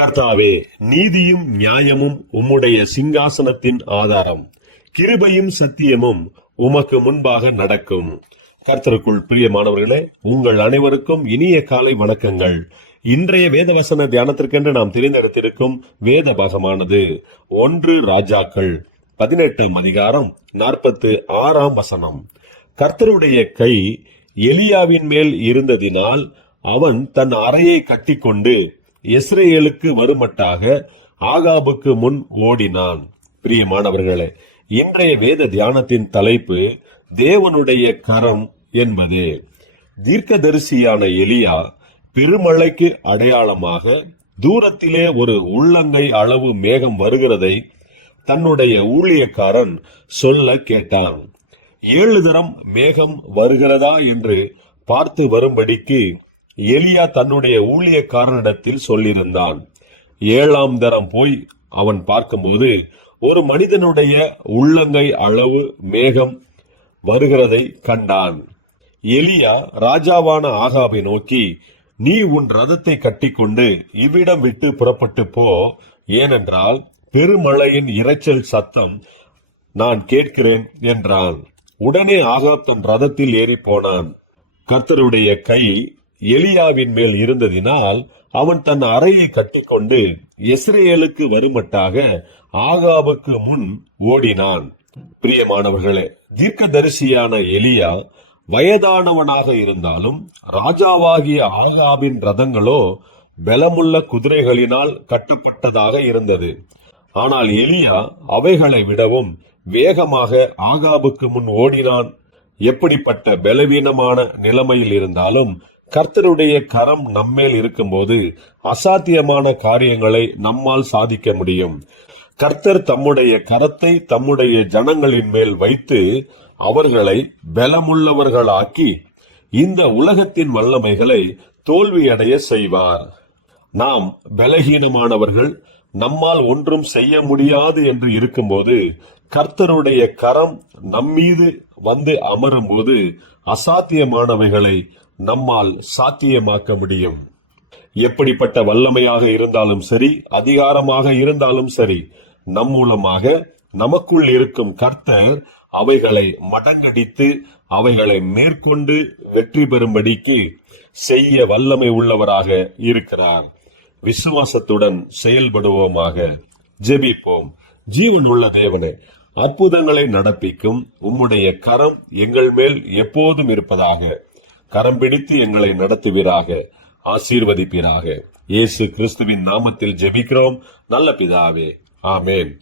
கர்த்தாவே நீதியும் நியாயமும் உம்முடைய சிங்காசனத்தின் ஆதாரம். கிருபையும் சத்தியமும் உமக்கு முன்பாக நடக்கும். கர்த்தருக்குள் பிரியமானவர்களே உங்கள் அனைவருக்கும் இனிய காலை வணக்கங்கள். இன்றைய வேதவசன தியானத்திற்கென்று நாம் தெரிந்தெடுத்திருக்கும் வேத பாகமானது ஒன்று ராஜாக்கள் பதினெட்டாம் அதிகாரம் நாற்பத்து ஆறாம் வசனம். கர்த்தருடைய கை எலியாவின் மேல் இருந்ததினால் அவன் தன் அறையை கட்டிக்கொண்டு இஸ்ரேலுக்கு வருமட்டாக ஆகாபுக்கு முன் ஓடினான். பிரியமானவர்களே இன்றைய வேத தியானத்தின் தலைப்பு தேவனுடைய கரம் என்பது. தீர்க்கதரிசியான எலியா பெருமழைக்கு அடையாளமாக தூரத்திலே ஒரு உள்ளங்கை அளவு மேகம் வருகிறதை தன்னுடைய ஊழியக்காரன் சொல்ல கேட்டான். ஏழு தரம் மேகம் வருகிறதா? என்று பார்த்து வரும்படிக்கு எலியா தன்னுடைய ஊழியக்காரனிடத்தில் சொல்லியிருந்தான். ஏழாம் தரம் போய் அவன் பார்க்கும்போது ஒரு மனிதனுடைய உள்ளங்கை அளவு மேகம் வருகிறதை கண்டான். எலியா ராஜாவான ஆகாவை நோக்கி நீ உன் ரதத்தை கட்டிக்கொண்டு இவ்விடம் விட்டு புறப்பட்டு போ. ஏனென்றால் பெருமழையின் இரைச்சல் சத்தம் நான் கேட்கிறேன் என்றான். உடனே ஆகாப் தன் ரதத்தில் ஏறி போனான். கர்த்தருடைய கை எலியாவின் மேல் இருந்ததினால் அவன் தன் அறையை கட்டிக்கொண்டு இஸ்ரேலுக்கு வருமட்டாக ஆகாபுக்கு முன் ஓடினான். பிரியமானவர்களே தீர்க்கதரிசியான எலியா வயதானவனாக இருந்தாலும் ராஜாவாகிய ஆகாபின் ரதங்களோ பலமுள்ள குதிரைகளினால் கட்டப்பட்டதாக இருந்தது. ஆனால் எலியா அவைகளை விடவும் வேகமாக ஆகாபுக்கு முன் ஓடினான். எப்படிப்பட்ட பலவீனமான நிலைமையில் இருந்தாலும் கர்த்தருடைய கரம் நம்மேல் இருக்கும்போது அசாத்தியமான காரியங்களை நம்மால் சாதிக்க முடியும். கர்த்தர் தம்முடைய கரத்தை தம்முடைய ஜனங்களின் மேல் வைத்து அவர்களை பலமுள்ளவர்களாக்கி இந்த உலகத்தின் வல்லமைகளை தோல்வியடைய செய்வார். நாம் பலகீனமானவர்கள் நம்மால் ஒன்றும் செய்ய முடியாது என்று இருக்கும்போது கர்த்தருடைய கரம் நம்மீது வந்து அமரும் போது அசாத்தியமானவைகளை நம்மால் சாத்தியமாக்க முடியும். எப்படிப்பட்ட வல்லமையாக இருந்தாலும் சரி அதிகாரமாக இருந்தாலும் சரி நம் மூலமாக நமக்குள் இருக்கும் கர்த்தர் அவைகளை மடங்கடித்து அவைகளை மேற்கொண்டு வெற்றி பெறும்படிக்கு செய்ய வல்லமை உள்ளவராக இருக்கிறார். விசுவாசத்துடன் செயல்படுவோமாக ஜெபிப்போம். ஜீவன் உள்ள தேவனே அற்புதங்களை நடப்பிக்கும் உம்முடைய கரம் எங்கள் மேல் எப்போதும் இருப்பதாக கரம் பிடித்து எங்களை நடத்துவீராக ஆசீர்வதிப்பீராக. இயேசு கிறிஸ்துவின் நாமத்தில் ஜெபிக்கிறோம். நல்ல பிதாவே ஆமேன்.